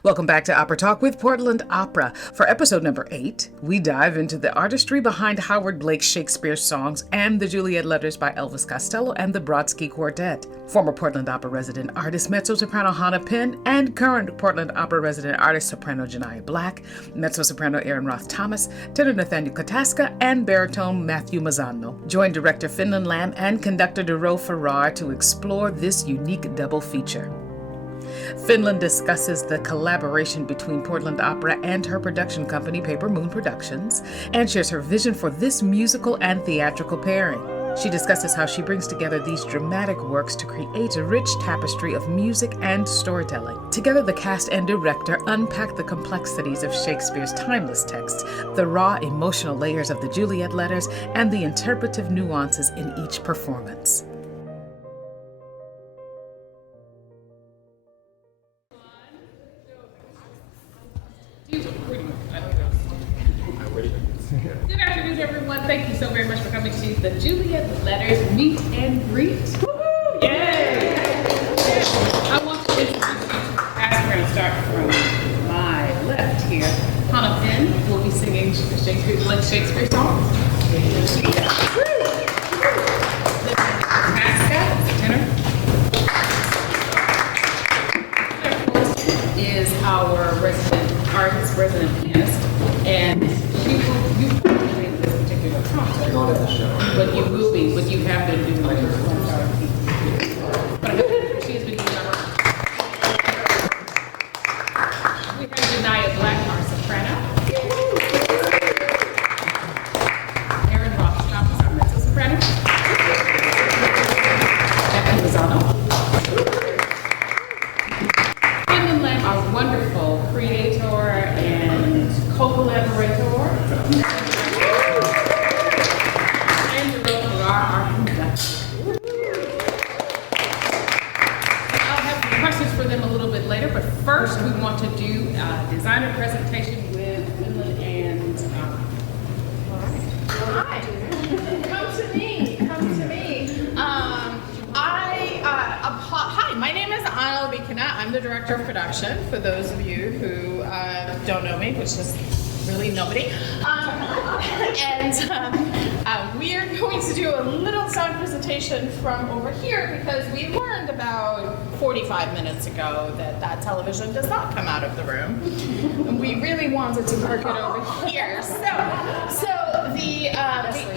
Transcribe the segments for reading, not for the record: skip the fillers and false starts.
Welcome back to Opera Talk with Portland Opera. For episode number 8, we dive into the artistry behind Howard Blake's Shakespeare songs and the Juliet Letters by Elvis Costello and the Brodsky Quartet. Former Portland Opera resident artist mezzo-soprano Hannah Penn and current Portland Opera resident artist soprano Giania Black, mezzo-soprano Erin Roth Thomas, tenor Nathaniel Catasca, and baritone Matthew Maisiano join director Fenlon Lamb and conductor DeReau Farrar to explore this unique double feature. Fenlon discusses the collaboration between Portland Opera and her production company, Papermoon Productions, and shares her vision for this musical and theatrical pairing. She discusses how she brings together these dramatic works to create a rich tapestry of music and storytelling. Together, the cast and director unpack the complexities of Shakespeare's timeless texts, the raw emotional layers of the Juliet Letters, and the interpretive nuances in each performance. Good afternoon, everyone. Thank you so very much for coming to the Juliet Letters Meet and Greet. Woo-hoo! Yay! I want to introduce you to We're going to start from my left here. Hannah Penn will be singing Shakespeare songs. Catasca, tenor. Of course, is our resident artist, resident pianist, and you probably in this particular concert. Not in the show. But you will be, but you have been doing it. But I hope she has been doing it. We have Giania Black, our soprano. Erin Roth Thomas, our mezzo-soprano. Matthew Maisiano. Fenlon Lamb, our wonderful creator and co-collaborator. And DeReau Farrar, our conductor. I'll have some questions for them a little bit later, but first we want to do a designer presentation with Fenlon and Hi. Come to me. Hi, my name is Hannah Penn. I'm the director of production, for those of you who don't know me, which is really nobody. We are going to do a little sound presentation from over here because we learned about 45 minutes ago that television does not come out of the room. And we really wanted to park it over here. So the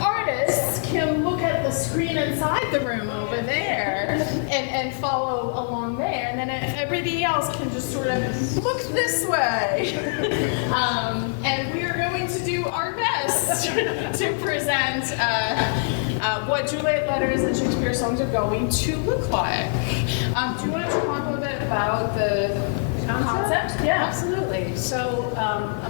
artists can look at the screen inside the room over there and follow along there. And then everybody else can just sort of look this way. And we are going to do our best to present what Juliet Letters and Shakespeare songs are going to look like. Do you want to talk a little bit about the concept? Yeah, absolutely. So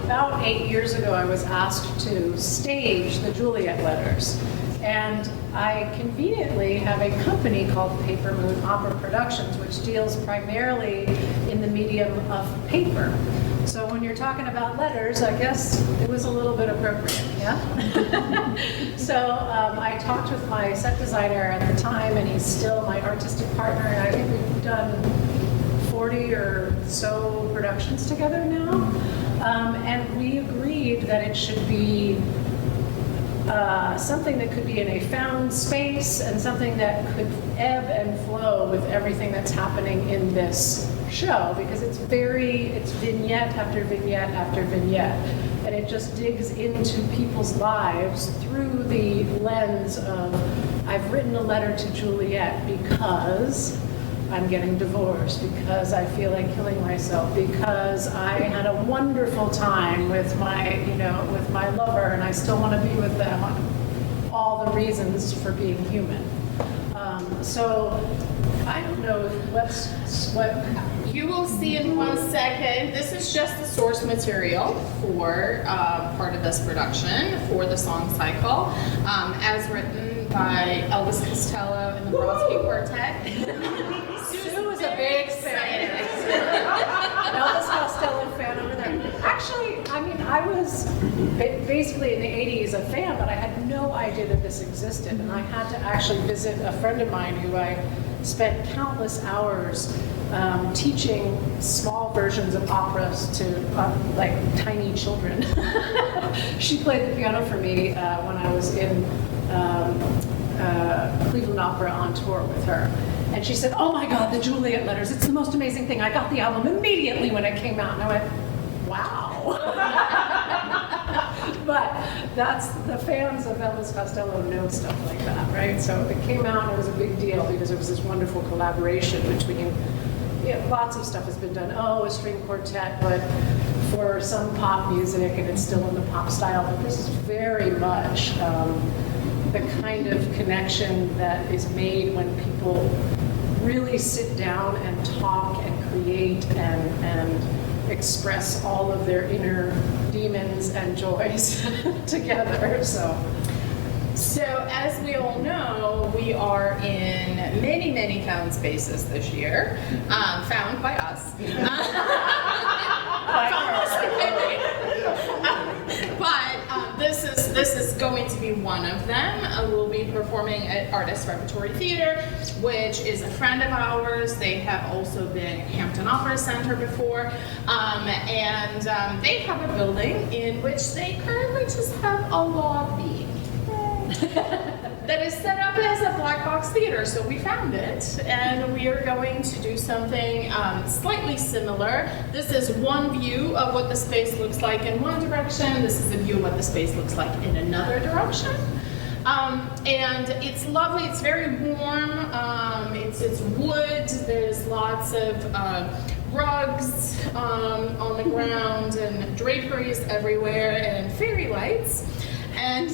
about 8 years ago, I was asked to stage the Juliet Letters. And I conveniently have a company called Papermoon Productions, which deals primarily in the medium of paper. So when you're talking about letters, I guess it was a little bit appropriate, yeah? So I talked with my set designer at the time, and he's still my artistic partner, and I think we've done 40 or so productions together now. And we agreed that it should be something that could be in a found space and something that could ebb and flow with everything that's happening in this show, because it's vignette after vignette after vignette, and it just digs into people's lives through the lens of, I've written a letter to Juliet because I'm getting divorced, because I feel like killing myself, because I had a wonderful time with my lover and I still want to be with them. All the reasons for being human. So I don't know what You will see in 1 second. This is just the source material for part of this production for the song cycle, as written by Elvis Costello and the Brodsky Quartet. Sue is a big fan. Elvis Costello fan over there. Actually, I was basically in the 80s a fan, but I had no idea that this existed, and I had to actually visit a friend of mine who I spent countless hours teaching small versions of operas to like tiny children. She played the piano for me when I was in Cleveland Opera on tour with her. And she said, "Oh my God, the Juliet Letters, it's the most amazing thing. I got the album immediately when it came out." And I went, wow. But that's, the fans of Elvis Costello know stuff like that, right? So it came out and it was a big deal because it was this wonderful collaboration between, lots of stuff has been done. Oh, a string quartet, but for some pop music, and it's still in the pop style. But this is very much the kind of connection that is made when people really sit down and talk and create and express all of their inner demons and joys together. So as we all know, we are in many, many found spaces this year, found by us. But this is going to be one of them. We'll be performing at Artists Repertory Theater, which is a friend of ours. They have also been at Hampton Opera Center before, and they have a building in which they currently just have a lobby that is set up as a black box theater. So we found it, and we are going to do something slightly similar. This is one view of what the space looks like in one direction. This is a view of what the space looks like in another direction. And it's lovely. It's very warm. It's wood. There's lots of rugs on the ground and draperies everywhere and fairy lights. And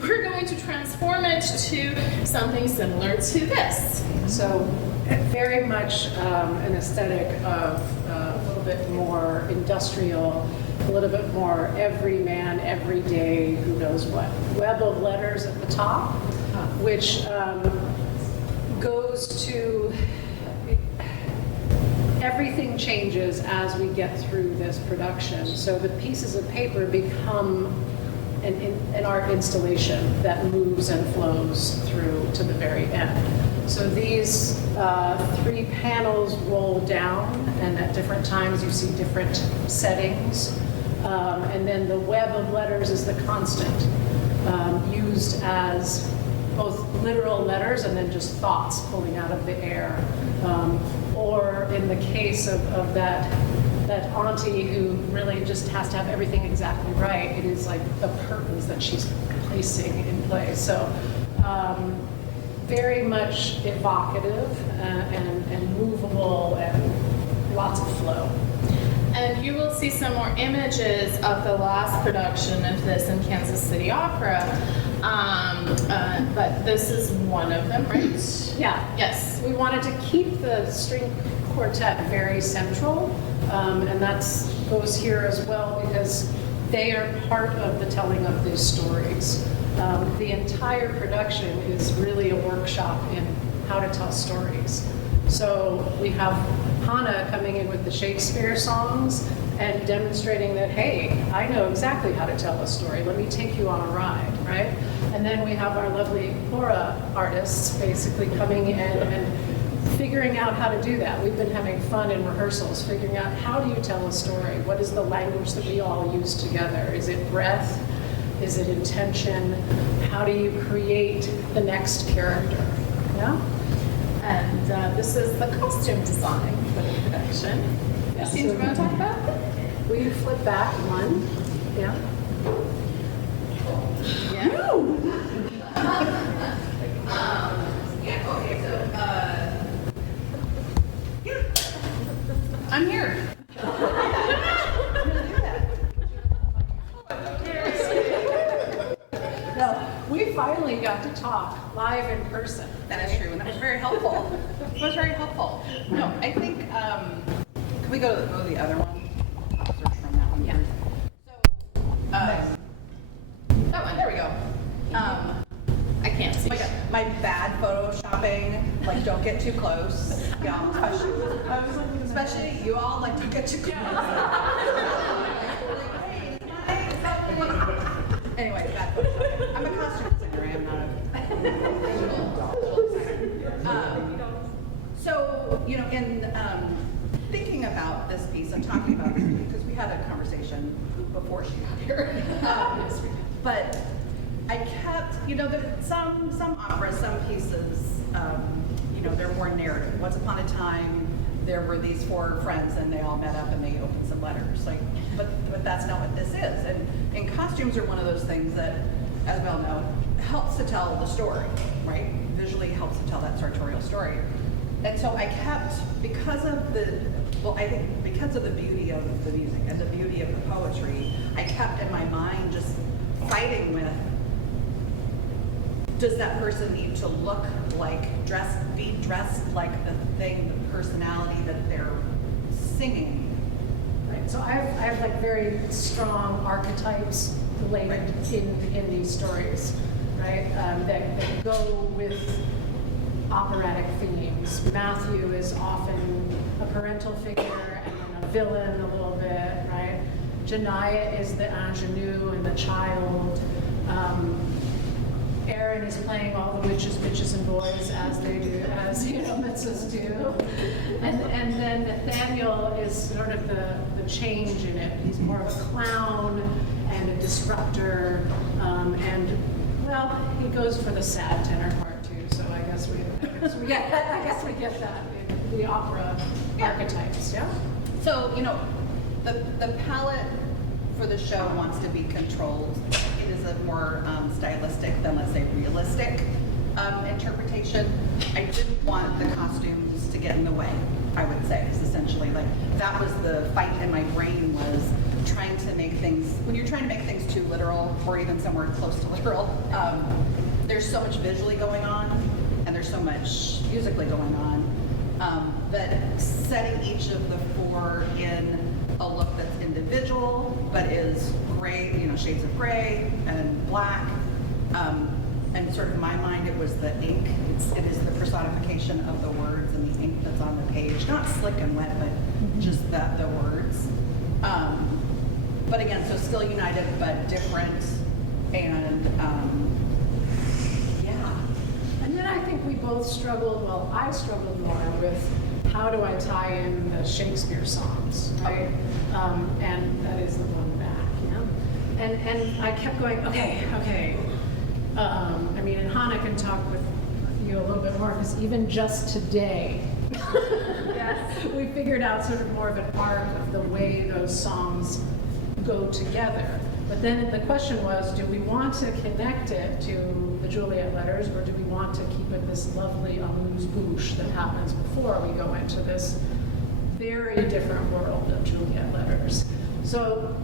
we're going to transform it to something similar to this. So very much an aesthetic of a little bit more industrial, a little bit more every man, every day, who knows what. Web of letters at the top, which goes to, everything changes as we get through this production. So the pieces of paper become an art installation that moves and flows through to the very end. So these 3 panels roll down, and at different times you see different settings. And then the web of letters is the constant, used as both literal letters and then just thoughts pulling out of the air. Or in the case of that auntie who really just has to have everything exactly right, it is like the curtains that she's placing in place. So very much evocative and movable and lots of flow. And you will see some more images of the last production of this in Kansas City Opera. But this is one of them, right? Yeah. Yes. We wanted to keep the string quartet very central, and that goes here as well because they are part of the telling of these stories. The entire production is really a workshop in how to tell stories. So we have Hannah coming in with the Shakespeare songs and demonstrating that, hey, I know exactly how to tell a story. Let me take you on a ride, right? And then we have our lovely Laura artists basically coming in and figuring out how to do that. We've been having fun in rehearsals, figuring out how do you tell a story? What is the language that we all use together? Is it breath? Is it intention? How do you create the next character? Yeah? And this is the costume design for the production. Yeah, Christine, do you want to talk about it? Will you flip back one? Yeah? I'm here. No, we finally got to talk live in person. That is true, and that was very helpful. It was very helpful. No, I think, can we go to the other one? I'll search from that one. Yeah. So, that one, there we go. I can't see. Oh my God, my bad photoshopping, like, don't get too close. Yeah, especially you all, like, don't get too close. Anyway, bad photoshopping. I'm a costume designer, I am not a visual designer. So, you know, in thinking about this piece and talking about this piece, because we had a conversation before she got here, but I kept, you know, some operas, some pieces, you know, they're more narrative. Once upon a time, there were these four friends and they all met up and they opened some letters. Like, but that's not what this is. And costumes are one of those things that, as we all know, helps to tell the story, right? Visually helps to tell that sartorial story. And so I kept, because of the beauty of the music and the beauty of the poetry, I kept in my mind just fighting with, does that person need to look like, be dressed like the thing, the personality that they're singing? Right, so I have like very strong archetypes laid in these stories, right, that go with operatic themes. Matthew is often a parental figure and then a villain a little bit, right? Giania is the ingenue and the child. Erin is playing all the witches, bitches, and boys as they do, as you know, mitzvahs do. And then Nathaniel is sort of the change in it. He's more of a clown and a disruptor, and well, he goes for the sad tenor part too. So I guess we get that in the opera archetypes. Yeah. So, you know, the palette for the show wants to be controlled. It is a more stylistic than, let's say, realistic interpretation. I didn't want the costumes to get in the way, I would say, is essentially, like, that was the fight in my brain, was trying to make things, when you're trying to make things too literal, or even somewhere close to literal, there's so much visually going on, and there's so much musically going on, that setting each of the four in a look that's individual, but is gray, you know, shades of gray and black. And sort of in my mind, it was the ink. It is the personification of the words and the ink that's on the page. Not slick and wet, but just the words. But again, so still united, but different. And yeah. And then I think we both struggled, well, I struggled more with how do I tie in the Shakespeare songs, right? And that is the one back, yeah? And I kept going, okay. I mean, and Hannah can talk with you a little bit more, because even just today, yes, we figured out sort of more of an arc of the way those songs go together. But then the question was, do we want to connect it to the Juliet Letters, or do we want to keep it this lovely amuse-bouche that happens before we go into this very different world of Juliet Letters? So,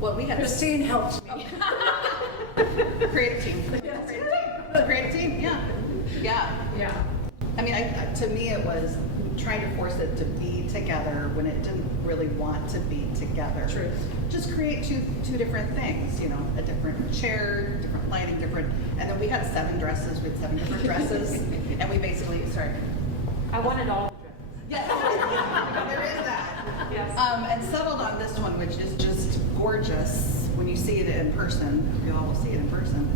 well, we had Christine helped me. Creative team. Creative team, yeah. I mean, to me, it was trying to force it to be together when it didn't really want to be together. True. Just create two different things, you know, a different chair, different lighting, and then we had 7 dresses. We had 7 different dresses, and we basically, I wanted all the dresses. Yeah, there is that. Yes. And settled on this one, which is just gorgeous when you see it in person. You all will see it in person.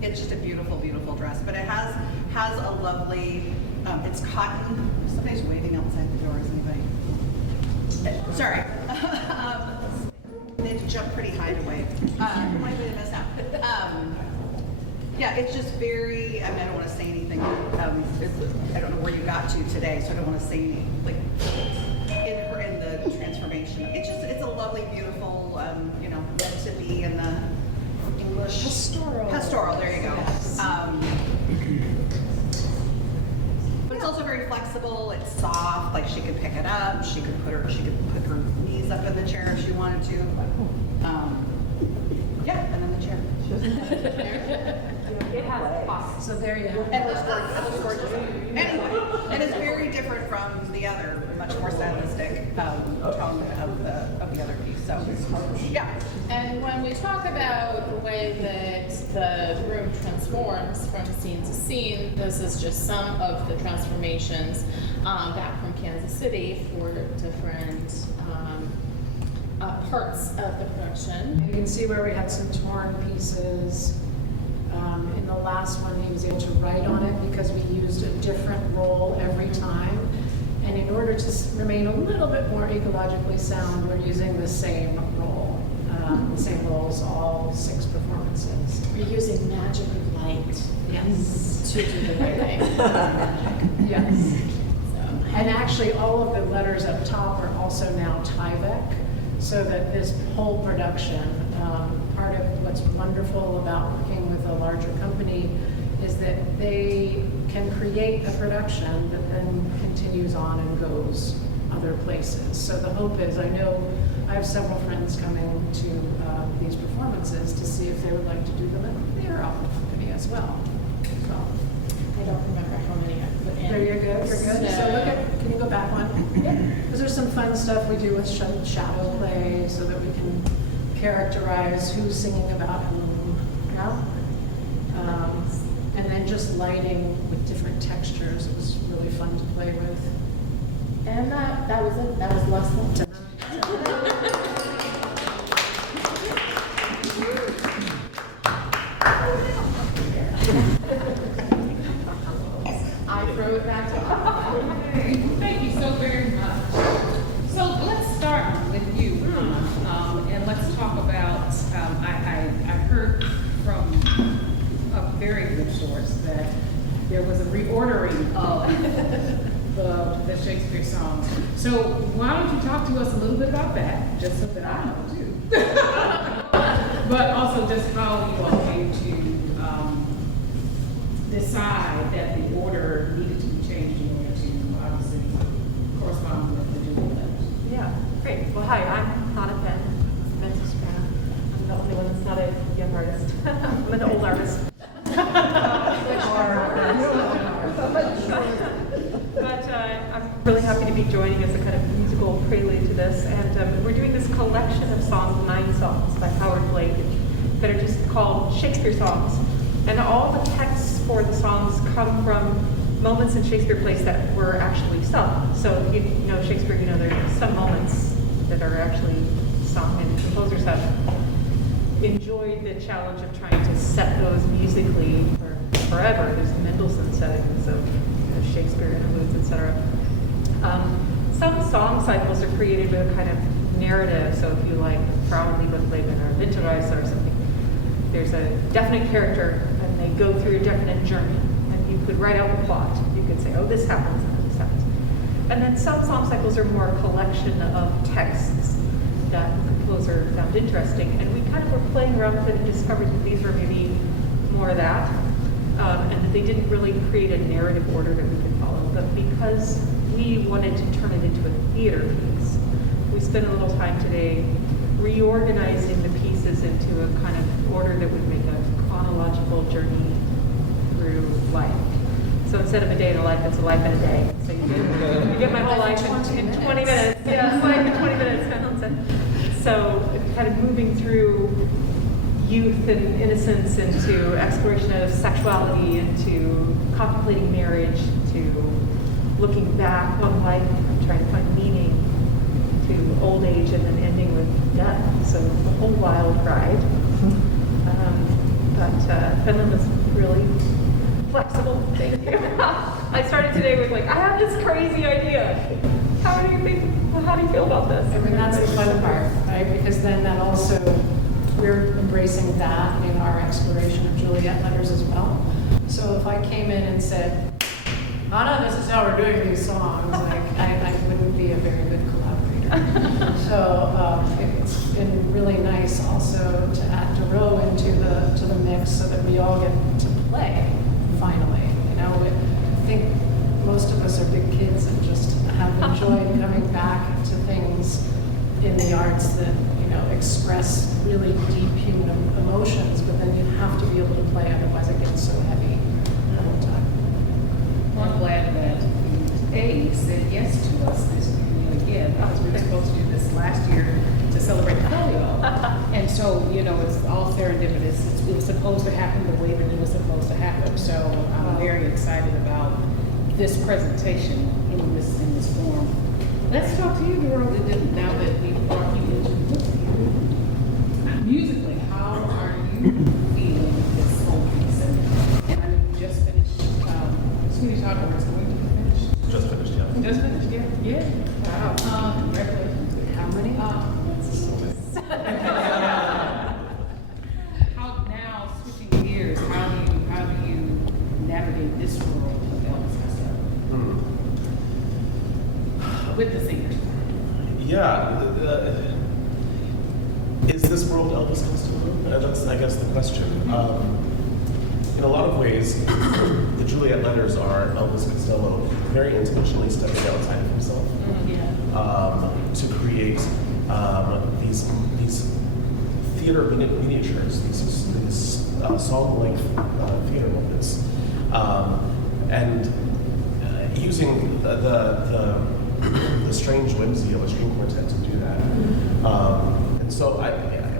It's just a beautiful, beautiful dress, but it has a lovely. It's cotton. Somebody's waving outside the door. Is anybody? Sorry. They had to jump pretty high to wave. Why did I miss out? Yeah, it's just very. I mean, I don't want to say anything. I don't know where you got to today, so I don't want to say anything. Like in the transformation. It's a lovely, beautiful. You know, meant to be in the English pastoral. There you go. Yes. But it's also very flexible. It's soft. Like she could pick it up. She could put her knees up in the chair if she wanted to. Yeah, and then the chair. It has pockets. So there you have And it. it looks gorgeous. Anyway, and it's very different from the other, much more stylistic tone of the other piece. So, yeah. And when we talk about the way that the room transforms from scene to scene, this is just some of the transformations back from Kansas City for different parts of the production. You can see where we had some torn pieces. In the last one, he was able to write on it because we used a different roll every time. And in order to remain a little bit more ecologically sound, we're using the same roll, the same rolls, all 6 performances. We're using magic of light. Yes. To do the writing. Yes. So, And actually, all of the letters up top are also now Tyvek, so that this whole production, part of what's wonderful about working with a larger company is that they can create a production that then continues on and goes other places. So the hope is, I know I have several friends coming to these performances to see if they would like to do them at their own company as well. So, I don't remember how many I put in. there you're good, you're good. So look at, can you go back one? Because there's some fun stuff we do with shadow play so that we can characterize who's singing about whom. Yeah? And then just lighting with different textures. It was really fun to play with. And that was it. That was less than 10. I throw it back to Thank you so very much. So let's start with you, and let's talk about, I heard from a very good source that there was a reordering of the Shakespeare songs. So why don't you talk to us a little bit about that, just so that I know too. But also just how you all came to decide that the order needed to be changed in order to obviously correspond with the Juliet Letters. Yeah, great. Well, hi, I'm Hannah Penn, mezzo-soprano. I'm the only one that's not a young artist. I'm an old artist. But I'm really happy to be joining as a kind of musical prelude to this. And we're doing this collection of songs, 9 songs by Howard Blake, that are just called Shakespeare songs. And all the texts for the songs come from moments in Shakespeare plays that were actually sung. So if you know Shakespeare, you know there's some moments that are actually sung, and composers have enjoyed the challenge of trying to set those musically for forever. There's Mendelssohn settings of Shakespeare interludes, etc. Some song cycles are created with a kind of narrative. So if you like Frauenliebesleven or Winterreise or something, there's a definite character and they go through a definite journey. And you could write out the plot. You could say, oh, this happens and this happens. And then some song cycles are more a collection of texts that the composer found interesting. And we kind of were playing around with it and discovered that these were maybe more of that. And that they didn't really create a narrative order that we could follow. But because we wanted to turn it into a theater piece, we spent a little time today reorganizing the pieces into a kind of order that would make a chronological journey through life. So instead of a day in a life, it's a life in a day. So you get my whole life in 20 minutes. Yeah, it's life in 20 minutes. So kind of moving through youth and innocence into exploration of sexuality, into contemplating marriage, to looking back on life and trying to find meaning, to old age, and then ending with death. So a whole wild ride. But Fenlon was really flexible. Thank you. I started today with I have this crazy idea. How do you feel about this? I mean, that's the fun part, right? Because then that also, we're embracing that in our exploration of Juliet Letters as well. So if I came in and said, Hannah, this is how we're doing these songs, I wouldn't be a very good collaborator. So it's been really nice also to add DeReau into the mix so that we all get to play finally. I think most of us are big kids and just have enjoyed coming back to things in the arts that express really deep human emotions, but then you have to be able to play, otherwise it gets so heavy the whole time. Well, I'm glad that you said yes to us this year again, because we were supposed to do this last year to celebrate the polio. And so, it's all serendipitous. It was supposed to happen the way that it was supposed to happen. So I'm very excited about this presentation in this form. Let's talk to you, DeReau, now that we've brought you into the theater. Musically, how are you feeling this whole piece? with the singers? Yeah. Is this world Elvis Costello? That's, I guess, the question. In a lot of ways, the Juliet Letters are Elvis Costello very intentionally stepping outside of himself to create these theater miniatures, these song-length theater moments, and using the strange whimsy of a string quartet to do that. And so,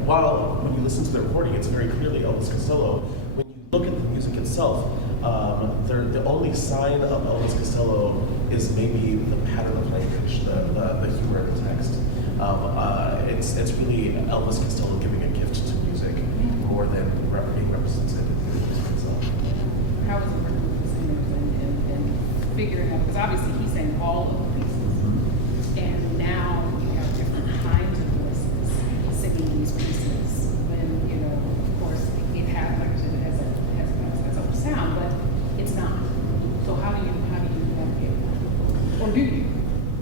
while when you listen to the recording, it's very clearly Elvis Costello. When you look at the music itself, the only sign of Elvis Costello is maybe the pattern of language, the humor in the text. It's really Elvis Costello giving a gift to music more than being represented in the music itself. How is it working with the singers and figuring out, because obviously he sang all of the pieces, and now you have different kinds of voices singing these pieces when, of course, it has, like I said, it has its own sound, but it's not. So how do you navigate that? Or do you?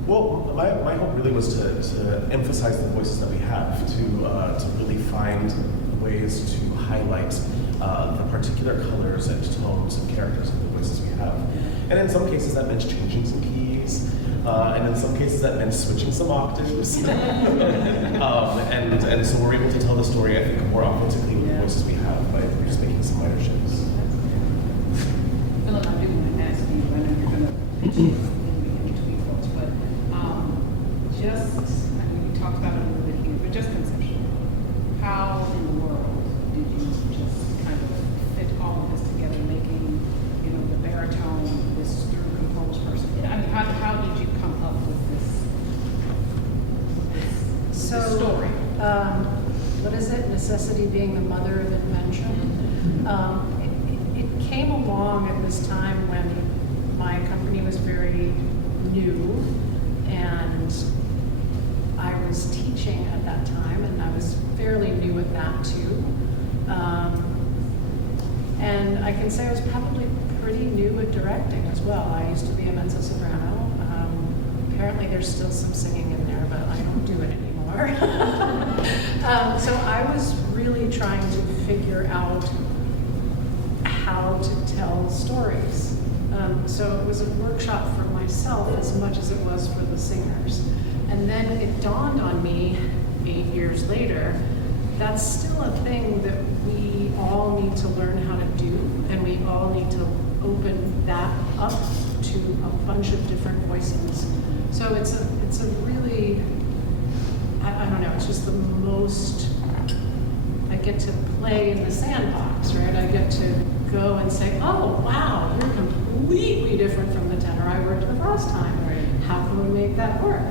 Well, my hope really was to emphasize the voices that we have, to really find ways to highlight the particular colors and tones and characters of the voices we have. And in some cases that meant changing some keys, and in some cases that meant switching some octaves. and so we're able to tell the story, I think, more authentically with the voices we have by just making some minor shifts. Philip, I do want to ask you, I know you're going to pitch it in between folks, but we talked about it a little bit here, but just conceptually, how in the world did you just kind of fit all of this together, making, the baritone, this through composed person? I mean, how did you come up with this story? What is it? Necessity being the mother of invention. It came along at this time when my company was very new, and I was teaching at that time, and I was fairly new at that too. And I can say I was probably pretty new at directing as well. I used to be a mezzo-soprano. Apparently there's still some singing in there, but I don't do it anymore. So I was really trying to figure out how to tell stories. So it was a workshop for myself as much as it was for the singers. And then it dawned on me 8 years later, that's still a thing that we all need to learn how to do, and we all need to open that up to a bunch of different voices. So it's a really, I don't know, it's just the most, I get to play in the sandbox, right? I get to go and say, oh, wow, you're completely different from the tenor I worked with last time. How can we make that work,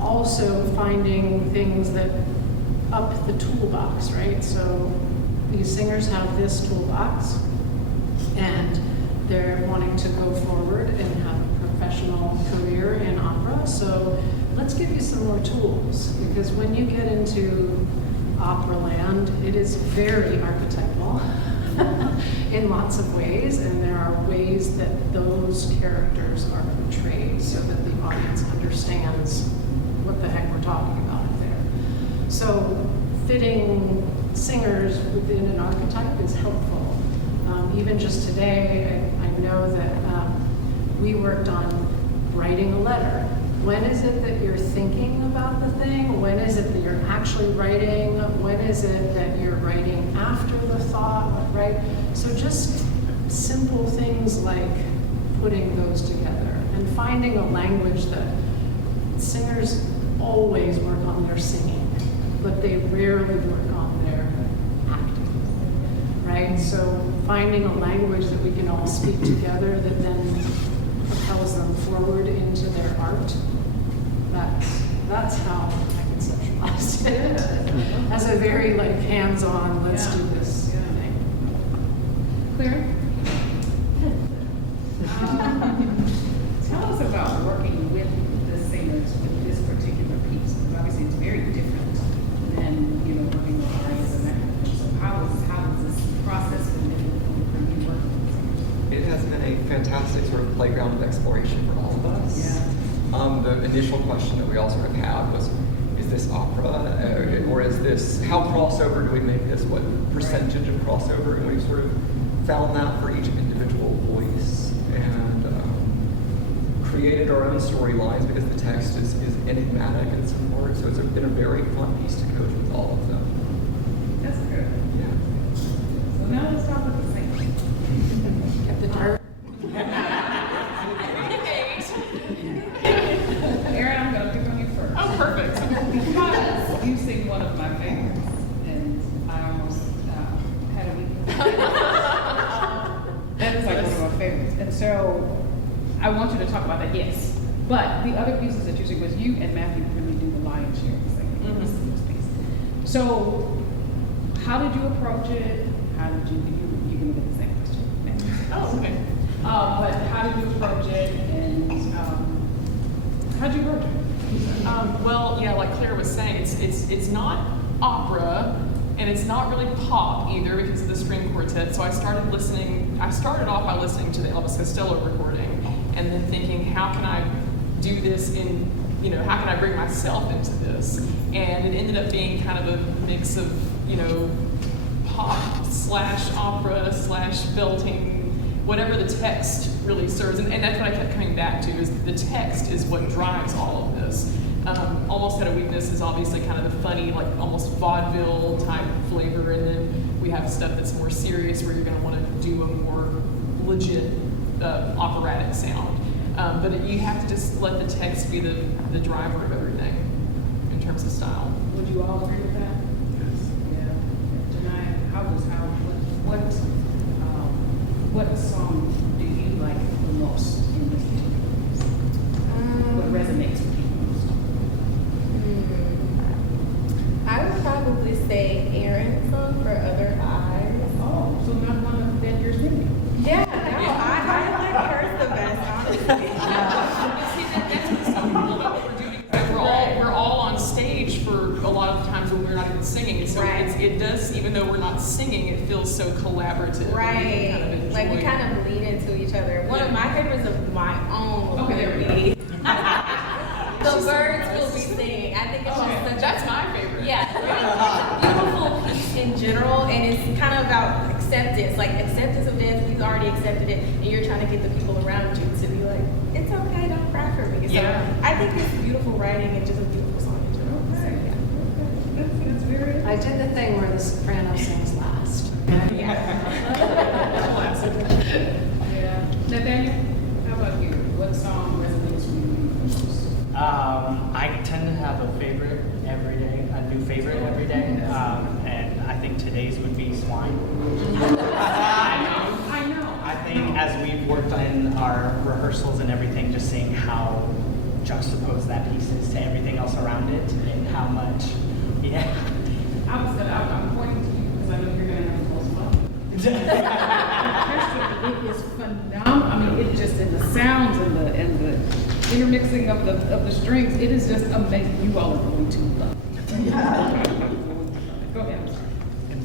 Also finding things that up the toolbox, right? So these singers have this toolbox, and they're wanting to go forward and have a professional career in opera. So let's give you some more tools, because when you get into opera land, it is very archetypal in lots of ways, and there are ways that those characters are portrayed so that the audience understands what the heck we're talking about there. So fitting singers within an archetype is helpful. Even just today, I know that we worked on writing a letter. When is it that you're thinking about the thing? When is it that you're actually writing? When is it that you're writing after the thought, right? So just simple things like putting those together and finding a language that singers always work on their singing, but they rarely work on their acting, right? So finding a language that we can all speak together that then propels them forward into their art. That's how I conceptualized it. As a very hands-on, let's do this thing. Clear? Tell us about working with the singers with this particular piece, because obviously it's very different than working with arias and that kind of thing. So how is this process been different from you working with singers? It has been a fantastic sort of playground of exploration for all of us. Yeah. the initial question that we all sort of had was, is this opera, or is this, how crossover do we make this? What percentage of crossover? And we sort of found that for each individual voice, and created our own storylines because the text is enigmatic in some words. So it's been a very fun piece to coach with all of them. That's good. Yeah. So now let's talk about the singing. Get the dirt. Erin, I'm gonna pick on you first. Oh, perfect. Because you sing one of my favorites, and I almost had a weakness. That is like one of my favorites. And so I want you to talk about that, yes. But the other pieces that you sing was you and Matthew really do the lion's share of the singing in this piece. So how did you approach it? How did you can get the same question, Matthew. Oh, okay. But how did you approach it, and how'd you approach it? Well, yeah, like Claire was saying, it's not opera, and it's not really pop either because of the string quartet. So I started off by listening to the Elvis Costello recording, and then thinking, how can I do this how can I bring myself into this? And it ended up being kind of a mix of, pop / opera / belting, whatever the text really serves. And that's what I kept coming back to, is the text is what drives all of this. Almost Had a Weakness is obviously kind of the funny, like almost vaudeville type flavor, and then we have stuff that's more serious where you're going to want to do a more legit operatic sound. But you have to just let the text be the driver of everything in terms of style. Would you all agree with that? Yes. Yeah. Janaya, what song do you like the most in this particular piece? What resonates with you most? I would probably say Erin's song for Other Eyes. Oh, so not one that you're singing. Yeah, no, I like hers the best, honestly. That's what's so cool about what we're doing. We're all on stage for a lot of times when we're not even singing. So it does, even though we're not singing, it feels so collaborative. Right. Kind of enjoy. Like we kind of lean into each other. One of my favorites of my own will be The Birds Will Be Singing. I think it's just such That's my favorite. Yeah, it's a beautiful piece in general, and it's kind of about acceptance, like acceptance of death. You've already accepted it, and you're trying to get the people around you to be like, it's okay, don't cry for me. So I think it's beautiful writing and just a beautiful song in general. So, yeah. That's very. I did the thing where the soprano sings last. Yeah. Nathaniel, how about you? What song resonates with you the most? I tend to have a favorite every day, a new favorite every day, and I think today's would be Swine. I know. I think as we've worked in our rehearsals and everything, just seeing how juxtaposed that piece is to everything else around it, and how much, I'm pointing to you because I know you're going to have the most fun. It is phenomenal. I mean, it just in the sounds and the intermixing of the strings. It is just amazing. You all are going to love it. Go ahead.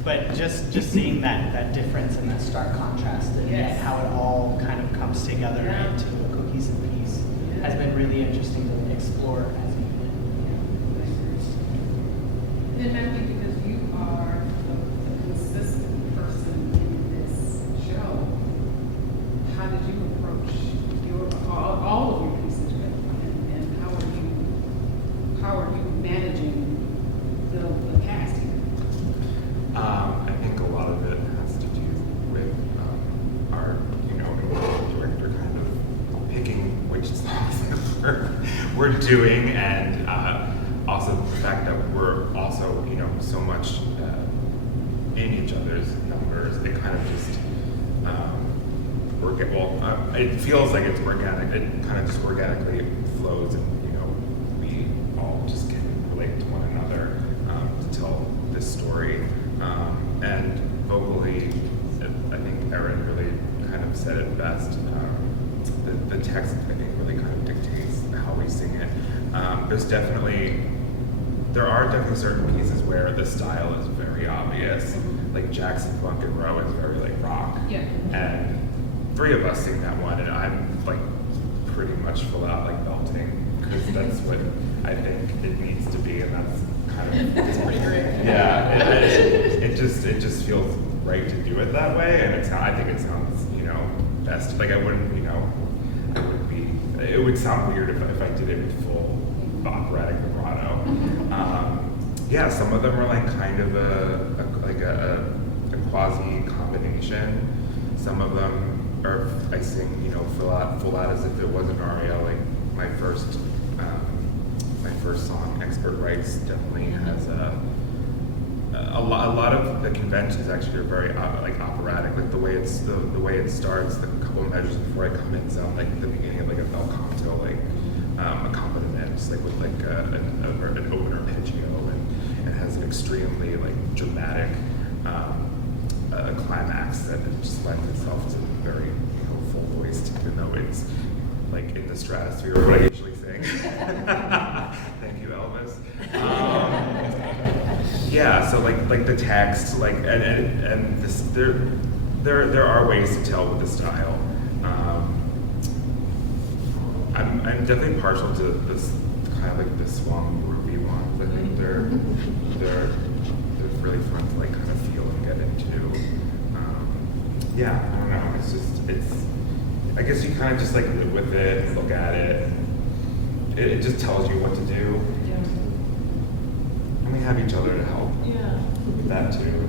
But just seeing that difference and that stark contrast, and yet how it all kind of comes together into a cohesive piece has been really interesting to explore as we did. Then Matthew, because you are the consistent person in this show, how did you approach all of your pieces, and how are you managing the cast here? I think a lot of it has to do with our, director kind of picking which songs we're doing, and also the fact that we're also, so much in each other's numbers. It kind of just, it feels like it's organic. It kind of just organically flows, and we all just can relate to one another to tell this story. And vocally, I think Erin really kind of said it best. The text, I think, really kind of dictates how we sing it. There are definitely certain pieces where the style is very obvious. Like Jackson Funk and Row is very like rock. Yeah. And three of us sing that one, and I'm like pretty much full out like belting because that's what I think it needs to be, and that's kind of It's pretty great. yeah. It just feels right to do it that way, and I think it sounds best. Like I wouldn't be. It would sound weird if I did it with full operatic vibrato. Yeah, some of them are like kind of a quasi combination. Some of them are I sing full out as if it was an aria. Like my first song, Expert Rights, definitely has a lot of the conventions actually are very like operatic. Like the way it starts, the couple of measures before I come in sound like the beginning of like a bel canto, like accompaniment, like with like an open arpeggio, and it has an extremely like dramatic climax that just lends itself to very full voiced, even though it's like in the stratosphere of what I usually sing. Thank you, Elvis. Yeah, so like the text, like and this there are ways to tell with the style. I'm definitely partial to this kind of like the swung groovy ones. I think they're really fun to like kind of feel and get into. Yeah, I don't know. It's I guess you kind of just like live with it, and look at it. It just tells you what to do. Yeah. And we have each other to help with that too.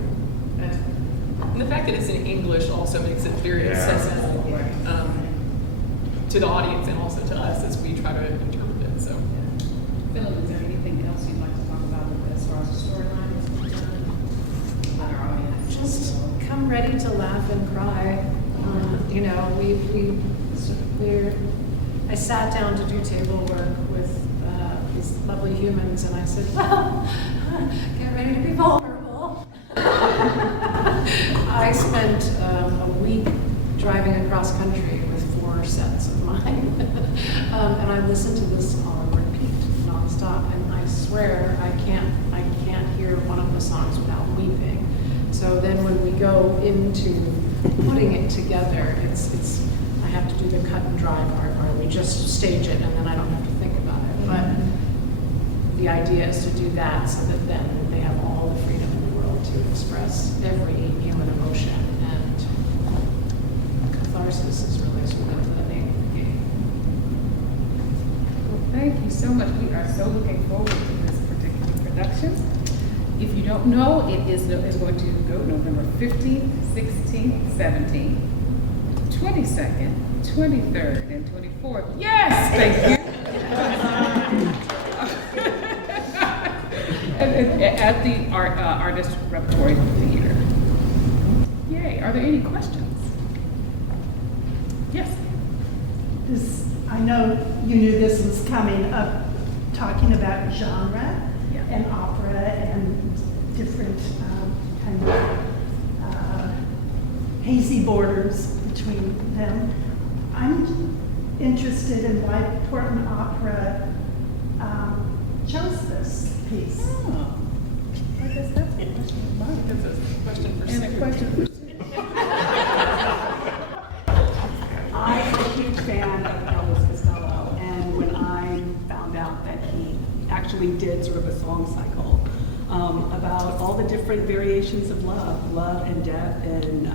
And the fact that it's in English also makes it very accessible to the audience and also to us as we try to interpret it. So, Philip, is there anything else you'd like to talk about as far as the storyline is concerned? Our audience. Just come ready to laugh and cry. I sat down to do table work with these lovely humans, and I said, well, get ready to be vulnerable. I spent a week driving across country with 4 sets of mine, and I listened to this on repeat nonstop, and I swear I can't hear one of the songs without weeping. So then when we go into putting it together, it's I have to do the cut and dry part, or we just stage it and then I don't have to think about it. But the idea is to do that so that then they have all the freedom in the world to express every human emotion, and catharsis is really sort of the name of the game. Well, thank you so much. We are so looking forward to this particular production. If you don't know, it is going to go November 15th, 16th, 17th, 22nd, 23rd, and 24th. Yes, thank you. At the Artist Repertory Theater. Yay. Are there any questions? Yes. I know you knew this was coming up, talking about genre and opera and different kind of hazy borders between them. I'm interested in why Portland Opera chose this piece. Oh, I guess that's a question of mine. that's a question for And a question for I'm a huge fan of Elvis Costello, and when I found out that he actually did sort of a song cycle about all the different variations of love and death, and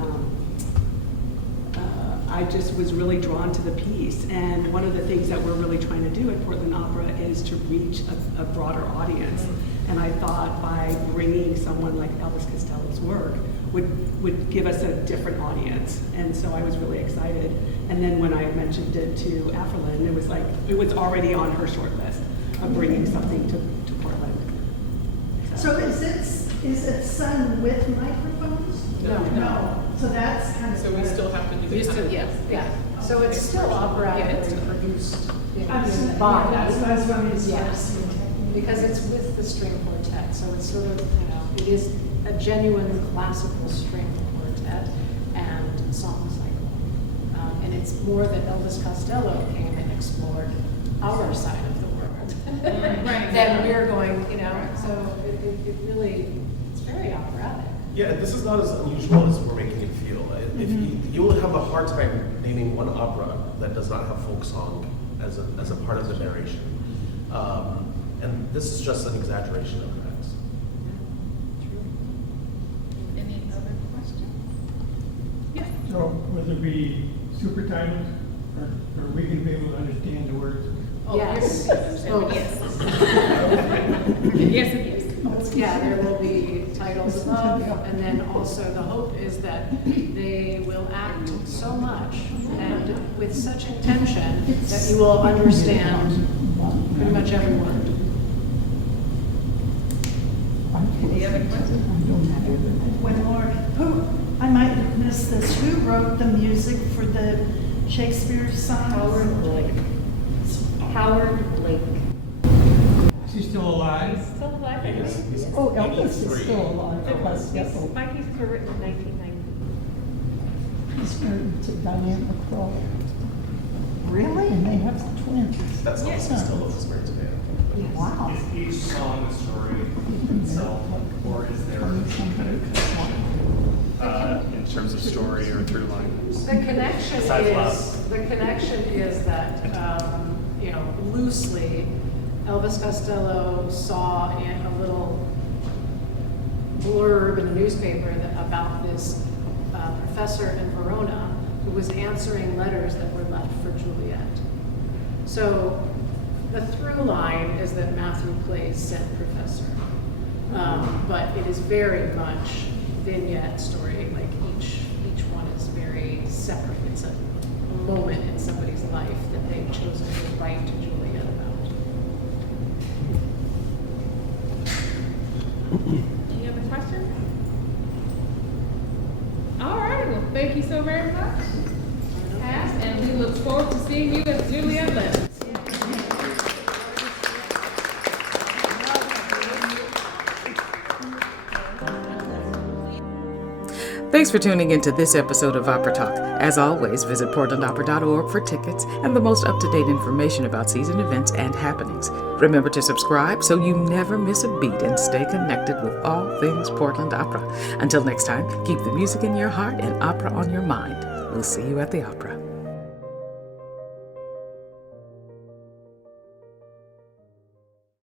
I just was really drawn to the piece. And one of the things that we're really trying to do at Portland Opera is to reach a broader audience. And I thought by bringing someone like Elvis Costello's work would give us a different audience. And so I was really excited. And then when I mentioned it to Afrelyn, it was like, it was already on her short list of bringing something to Portland. So is it sung with microphones? No. So that's kind of. So we still have to do We the still, kind of- yeah. So it's still operatically produced by That's what I was wondering as far Yes, as because it's with the string quartet, so it's sort of, it is a genuine classical string quartet and song cycle. And it's more that Elvis Costello came and explored our side of the world. Then we're going, so it really, it's very operatic. Yeah, this is not as unusual as we're making it feel. If you will have a hard time naming one opera that does not have folk song as a part of the narration. And this is just an exaggeration of that. Any other questions? Yes. So will there be super titles, or are we going to be able to understand the words? Yes. Oh, yes. Yes, and yes. Yeah, there will be titles above, and then also the hope is that they will act so much and with such intention that you will understand pretty much every word. Any other questions? One more. I might have missed this. Who wrote the music for the Shakespeare songs? Howard Blake. Howard Blake. Is he still alive? He's still alive. Oh, Elvis is still alive. My pieces were written in 1990. He's married to Giania Black. Really? And they have twins. That's Elvis Costello is married to Hannah. Wow. Is each song a story itself, or is there any kind of connection in terms of story or through line? The connection is that, loosely, Elvis Costello saw in a little blurb in the newspaper about this professor in Verona who was answering letters that were left for Juliet. So the through line is that Matthew plays said professor. But it is very much vignette story, like each one is very separate. It's a moment in somebody's life that they've chosen to write to Juliet about. Any other questions? All right, well, thank you so very much, Cass, and we look forward to seeing you at Juliet Letters. Thanks for tuning into this episode of Opera Talk. As always, visit portlandopera.org for tickets and the most up-to-date information about season events and happenings. Remember to subscribe so you never miss a beat and stay connected with all things Portland Opera. Until next time, keep the music in your heart and opera on your mind. We'll see you at the opera.